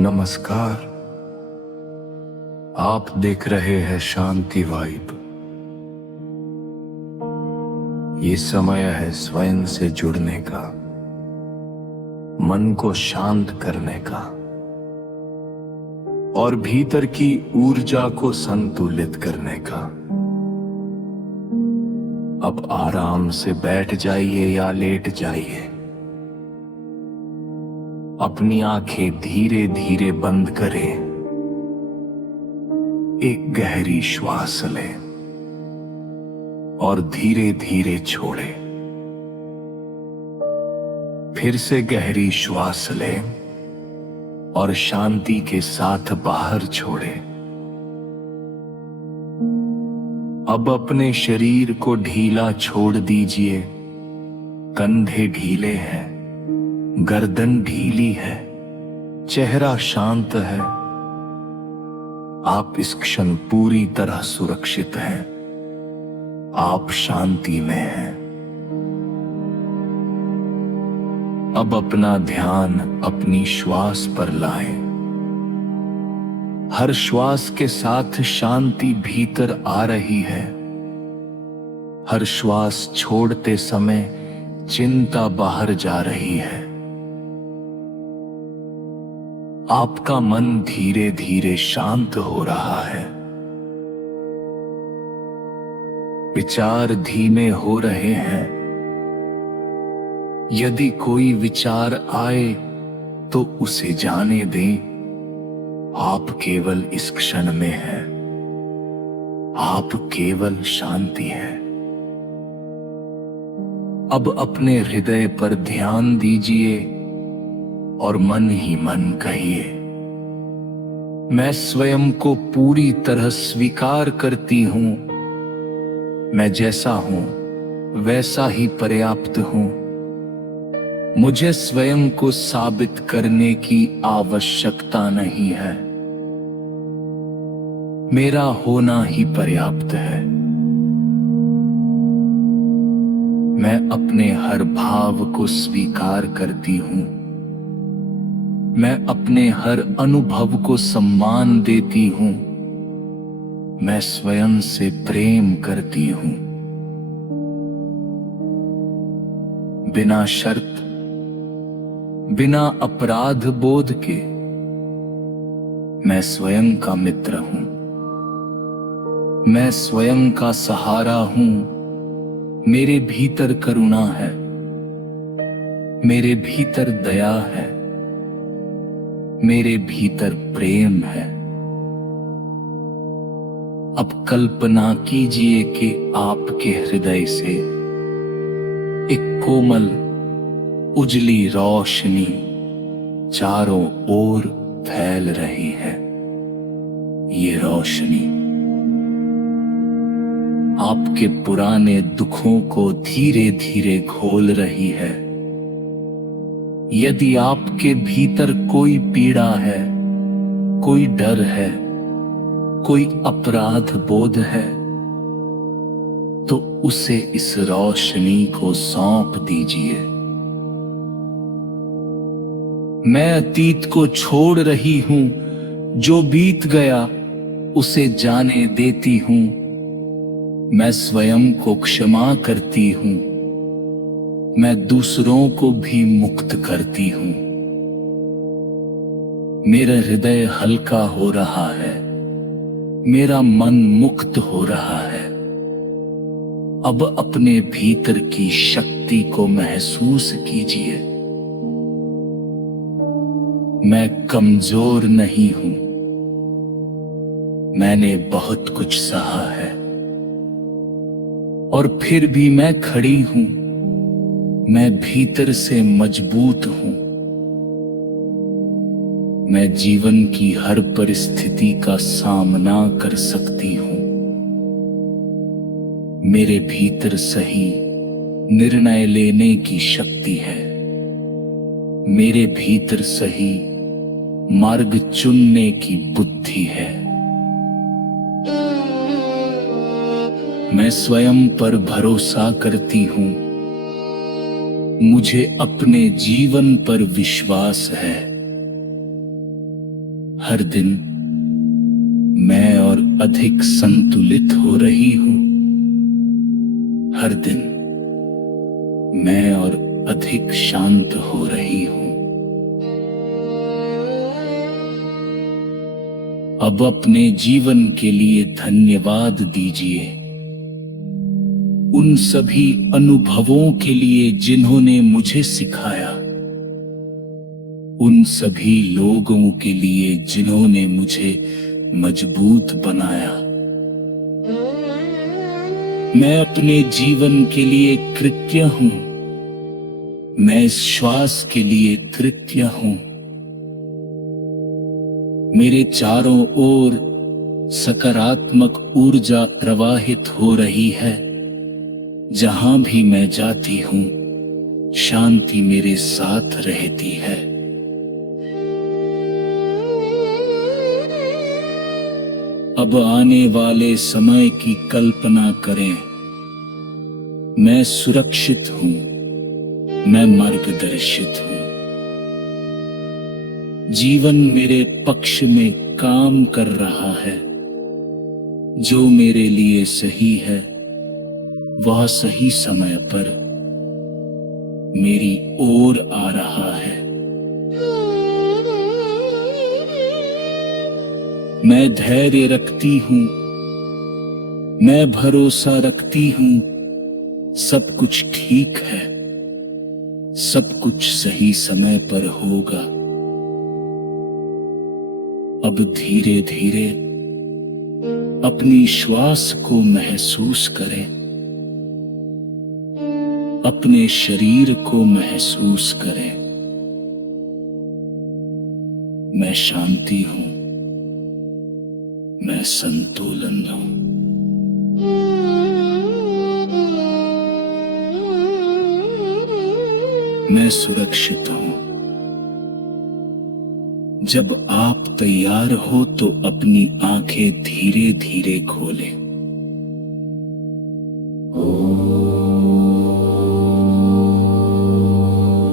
नमस्कार। आप देख रहे हैं शांति वाइब। ये समय है स्वयं से जुड़ने का, मन को शांत करने का और भीतर की ऊर्जा को संतुलित करने का। अब आराम से बैठ जाइए या लेट जाइए। अपनी आंखें धीरे धीरे बंद करें। एक गहरी श्वास लें और धीरे धीरे छोड़ें। फिर से गहरी श्वास लें और शांति के साथ बाहर छोड़ें। अब अपने शरीर को ढीला छोड़ दीजिए। कंधे ढीले हैं, गर्दन ढीली है, चेहरा शांत है। आप इस क्षण पूरी तरह सुरक्षित हैं। आप शांति में हैं। अब अपना ध्यान अपनी श्वास पर लाएं। हर श्वास के साथ शांति भीतर आ रही है। हर श्वास छोड़ते समय चिंता बाहर जा रही है। आपका मन धीरे धीरे शांत हो रहा है। विचार धीमे हो रहे हैं। यदि कोई विचार आए तो उसे जाने दें। आप केवल इस क्षण में हैं। आप केवल शांति हैं। अब अपने हृदय पर ध्यान दीजिए और मन ही मन कहिए, मैं स्वयं को पूरी तरह स्वीकार करती हूं। मैं जैसा हूं वैसा ही पर्याप्त हूं। मुझे स्वयं को साबित करने की आवश्यकता नहीं है। मेरा होना ही पर्याप्त है। मैं अपने हर भाव को स्वीकार करती हूं। मैं अपने हर अनुभव को सम्मान देती हूं। मैं स्वयं से प्रेम करती हूं। बिना शर्त, बिना अपराध बोध के मैं स्वयं का मित्र हूं। मैं स्वयं का सहारा हूं। मेरे भीतर करुणा है। मेरे भीतर दया है। मेरे भीतर प्रेम है। अब कल्पना कीजिए कि आपके हृदय से एक कोमल उजली रोशनी चारों ओर फैल रही है। ये रोशनी आपके पुराने दुखों को धीरे धीरे घोल रही है। यदि आपके भीतर कोई पीड़ा है, कोई डर है, कोई अपराध बोध है, तो उसे इस रोशनी को सौंप दीजिए। मैं अतीत को छोड़ रही हूं। जो बीत गया उसे जाने देती हूं। मैं स्वयं को क्षमा करती हूं। मैं दूसरों को भी मुक्त करती हूं। मेरा हृदय हल्का हो रहा है। मेरा मन मुक्त हो रहा है। अब अपने भीतर की शक्ति को महसूस कीजिए। मैं कमजोर नहीं हूं। मैंने बहुत कुछ सहा है और फिर भी मैं खड़ी हूं। मैं भीतर से मजबूत हूं। मैं जीवन की हर परिस्थिति का सामना कर सकती हूं। मेरे भीतर सही निर्णय लेने की शक्ति है। मेरे भीतर सही मार्ग चुनने की बुद्धि है। मैं स्वयं पर भरोसा करती हूं। मुझे अपने जीवन पर विश्वास है। हर दिन मैं और अधिक संतुलित हो रही हूं। हर दिन मैं और अधिक शांत हो रही हूं। अब अपने जीवन के लिए धन्यवाद दीजिए, उन सभी अनुभवों के लिए जिन्होंने मुझे सिखाया, उन सभी लोगों के लिए जिन्होंने मुझे मजबूत बनाया। मैं अपने जीवन के लिए कृतज्ञ हूं। मैं इस श्वास के लिए कृतज्ञ हूं। मेरे चारों ओर सकारात्मक ऊर्जा प्रवाहित हो रही है। जहां भी मैं जाती हूं, शांति मेरे साथ रहती है। अब आने वाले समय की कल्पना करें। मैं सुरक्षित हूं। मैं मार्गदर्शित हूं। जीवन मेरे पक्ष में काम कर रहा है। जो मेरे लिए सही है, वह सही समय पर मेरी ओर आ रहा है। मैं धैर्य रखती हूं। मैं भरोसा रखती हूं। सब कुछ ठीक है। सब कुछ सही समय पर होगा। अब धीरे धीरे अपनी श्वास को महसूस करें। अपने शरीर को महसूस करें। मैं शांति हूं। मैं संतुलन हूं। मैं सुरक्षित हूं। जब आप तैयार हो तो अपनी आंखें धीरे धीरे खोलें।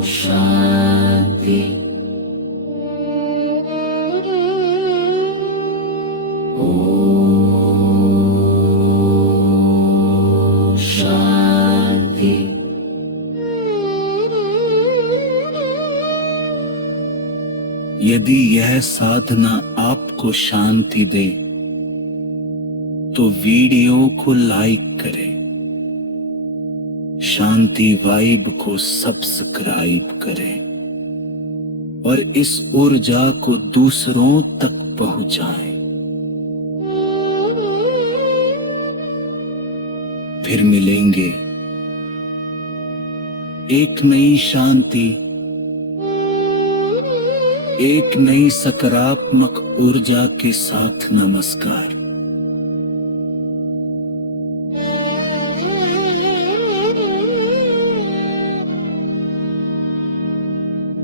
शांति। शांति। यदि यह साधना आपको शांति दे तो वीडियो को लाइक करें। शांति वाइब को सब्सक्राइब करें और इस ऊर्जा को दूसरों तक पहुंचाएं। फिर मिलेंगे एक नई शांति, एक नई सकारात्मक ऊर्जा के साथ। नमस्कार।